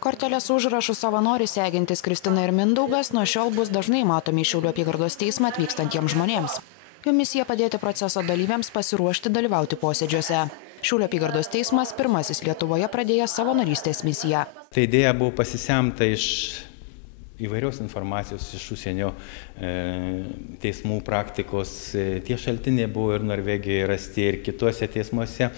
Kortelės užrašų savanorius segintis Kristina ir Mindaugas nuo šiol bus dažnai matomi Šiaulių apygardos teismą atvykstantiems žmonėms. Jų misija padėti proceso dalyviams pasiruošti dalyvauti posėdžiuose. Šiaulių apygardos teismas pirmasis Lietuvoje pradėjęs savanorystės misiją. Tai idėja buvo pasisemta iš įvairios informacijos iš užsienio teismų praktikos. Tie šaltiniai buvo ir Norvegijoje rasti, ir kituose teismuose,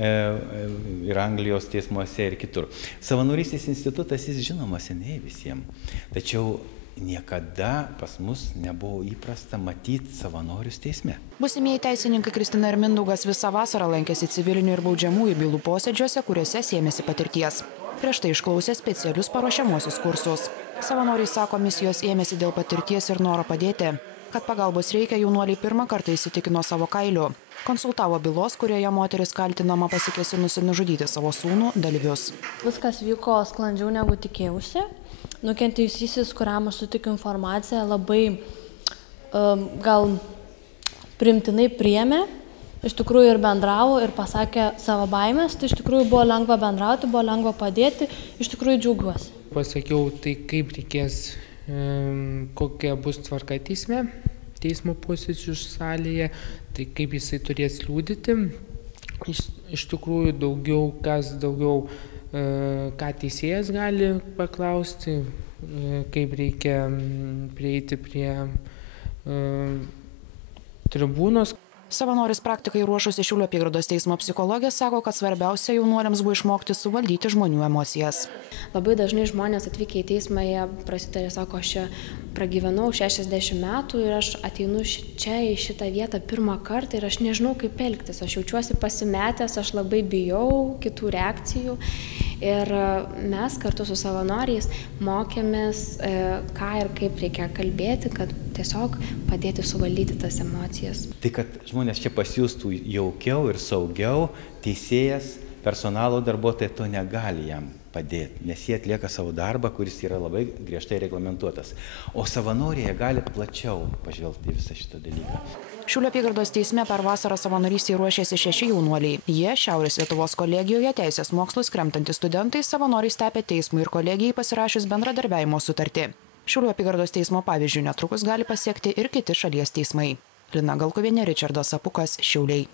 ir Anglijos teismuose, ir kitur. Savanorystės institutas jis žinomas seniai visiems, tačiau niekada pas mus nebuvo įprasta matyti savanorius teisme. Būsimieji teisininkai Kristina ir Mindaugas visą vasarą lankėsi civilinių ir baudžiamųjų bylų posėdžiuose, kuriuose sėmėsi patirties. Prieš tai išklausė specialius paruošiamuosius kursus. Savanoriai sako, misijos ėmėsi dėl patirties ir noro padėti. Kad pagalbos reikia, jaunuoliai pirmą kartą įsitikino savo kailiu. Konsultavo bylos, kurioje moteris kaltinama pasikėsinusi nužudyti savo sūnų, dalyvius. Viskas vyko sklandžiau negu tikėjausi. Nukentėjusysis, kuriam aš sutikiu informaciją, labai gal priimtinai priėmė. Iš tikrųjų ir bendravo ir pasakė savo baimės, tai iš tikrųjų buvo lengva bendrauti, buvo lengva padėti, iš tikrųjų džiaugiuosi. Pasakiau, tai kaip reikės, kokia bus tvarka teisme, teismo posėdžių salėje, tai kaip jisai turės liudyti. Iš tikrųjų daugiau, ką teisėjas gali paklausti, kaip reikia prieiti prie tribūnos. Savanoris praktikai ruošusi Šiaulių apygardos teismo psichologė sako, kad svarbiausia jaunuoliams buvo išmokti suvaldyti žmonių emocijas. Labai dažnai žmonės atvykę į teismą, jie prasitarė, sako, aš čia pragyvenau 60 metų ir aš ateinu čia į šitą vietą pirmą kartą ir aš nežinau, kaip elgtis. Aš jaučiuosi pasimetęs, aš labai bijau kitų reakcijų. Ir mes kartu su savanoriais mokėmės, ką ir kaip reikia kalbėti, kad tiesiog padėti suvaldyti tas emocijas. Tai kad žmonės čia pasijustų jaukiau ir saugiau, teisėjas, personalo darbuotojai to negali jam padėti, nes jie atlieka savo darbą, kuris yra labai griežtai reglamentuotas. O savanoriai gali plačiau pažvelgti visą šitą dalyką. Šiaulių apygardos teisme per vasarą savanorystei ruošėsi 6 jaunuoliai. Jie Šiaurės Lietuvos kolegijoje teisės mokslus kremtantys studentai savanoriais tapę teismui ir kolegijai pasirašius bendradarbiavimo sutartį. Šiaulių apygardos teismo pavyzdžių netrukus gali pasiekti ir kiti šalies teismai. Lina Galkuvienė, Ričardas Apukas, Šiauliai.